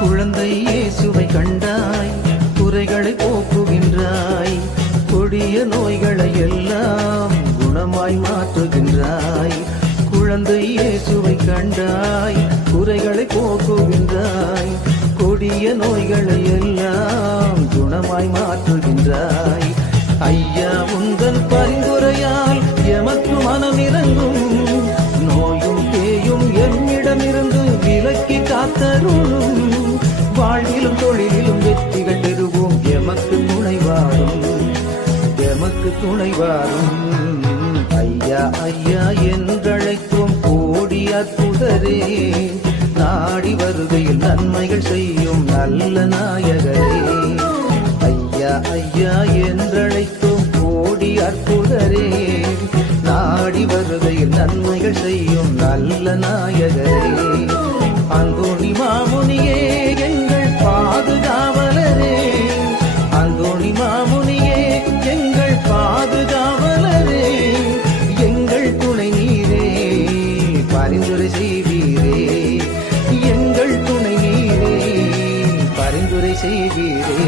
குழந்தை இயேசுவை கண்டாய், குறைகளை போக்குகின்றாய், கொடிய நோய்களை எல்லாம் குணமாய் மாற்றுகின்றாய். குழந்தை இயேசுவை கண்டாய், குறைகளை போக்குகின்றாய், கொடிய நோய்களை எல்லாம் குணமாய் மாற்றுகின்றாய். ஐயா உந்தன் பரிந்துரையால் எமக்கு மனம் இறங்கும், நோயும் பேயும் எம்மிடமிருந்து விலக்கி காத்தருளும். வாழ்விலும் தொழிலிலும் வெற்றிகள் பெறுவோம், எமக்கு துணைவாரும், எமக்கு துணைவாரும். ஐயா ஐயா என்றழைத்தோம் கோடி அற்புதரே, நாடி வருகையில் நன்மைகள் செய்யும் நல்ல நாயகரே. ஐயா ஐயா என்றழைத்தோம் கோடி அற்புதரே, நாடி வருகையில் நன்மைகள் செய்யும் நல்ல நாயகரே. அந்தோணி மாமுனியே எங்கள் பாதுகாவலரே, அந்தோணி மாமுனியே எங்கள் பாதுகாவலரே, எங்கள் துணை நீரே பரிந்துரை செய்வீரே, எங்கள் துணை நீரே பரிந்துரை செய்வீரே.